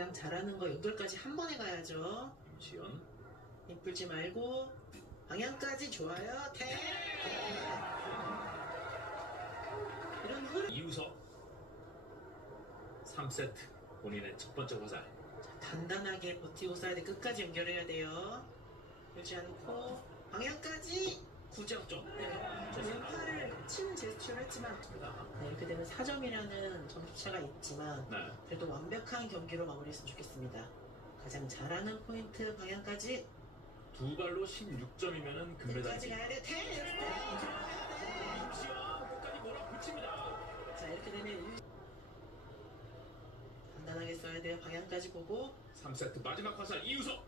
가장 잘하는 거 연결까지 한 번에 가야죠. 힘 풀지 말고 방향까지 좋아요. 태 이런 흐름 이우석 3세트 본인의 첫 번째 화살 단단하게 버티고 써야 돼. 끝까지 연결해야 돼요. 그렇지 않고 방향까지 9점. 네. 왼팔을 치는 제스처를 했지만 네, 이렇게 되면 4점이라는 점수차가 있지만 네. 그래도 완벽한 경기로 마무리했으면 좋겠습니다. 가장 잘하는 포인트 방향까지 두 발로 16점이면은 끝까지 금메달이지 가야 돼. 태! 임시연 끝까지 몰아붙입니다 자 이렇게 되면 일- 단단하게 써야 돼요. 방향까지 보고 3세트 마지막 화살 이우석